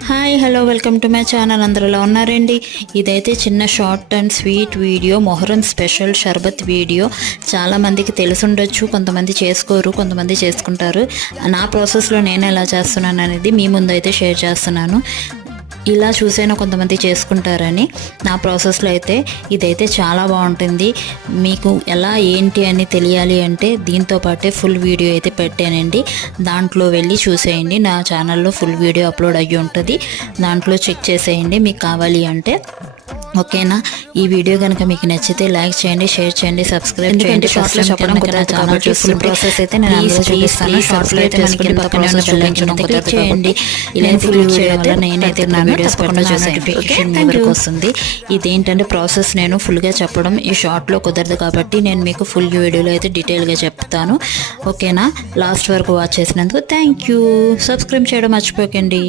Hi hello welcome to my channel. అందరూ ఎలా ఉన్నారండి? ఇదైతే చిన్న short and sweet video, Muharram special sharbat video. చాలామందికి తెలుసుండొచ్చు, కొంతమంది చేసుకోరు, కొంతమంది చేసుకుంటారు. నా ప్రాసెస్లో నేను ఎలా చేస్తున్నాను అనేది మీ ముందు అయితే షేర్ చేస్తున్నాను. ఇలా చూసైనా కొంతమంది చేసుకుంటారని నా ప్రాసెస్లో అయితే ఇదైతే చాలా బాగుంటుంది. మీకు ఎలా ఏంటి అని తెలియాలి అంటే దీంతో పాటే ఫుల్ వీడియో అయితే పెట్టానండి. దాంట్లో వెళ్ళి చూసేయండి. నా ఛానల్లో ఫుల్ వీడియో అప్లోడ్ అయ్యి ఉంటుంది, దాంట్లో చెక్ చేసేయండి మీకు కావాలి అంటే. ఓకేనా? ఈ వీడియో కనుక మీకు నచ్చితే లైక్ చేయండి, షేర్ చేయండి, సబ్స్క్రైబ్ చేయండి. షార్ట్స్లో చెప్పడం కుదరదు కాబట్టి ఫుల్ ప్రాసెస్ అయితే నేను అందులో చూపిస్తాను. షార్ట్స్లో అయితే మనకి పక్కన ఉన్న బెల్ ఐకాన్ క్లిక్ చేయండి. ఇలా ఫుల్ వీడియో వల్ల నేనైతే నా వీడియోస్ పెట్టడం నోటిఫికేషన్ మీ వరకు వస్తుంది. ఇదేంటంటే ప్రాసెస్ నేను ఫుల్గా చెప్పడం ఈ షార్ట్లో కుదరదు కాబట్టి నేను మీకు ఫుల్ వీడియోలో అయితే డీటెయిల్గా చెప్తాను. ఓకేనా? లాస్ట్ వరకు వాచ్ చేసినందుకు థ్యాంక్ యూ. సబ్స్క్రైబ్ చేయడం మర్చిపోకండి.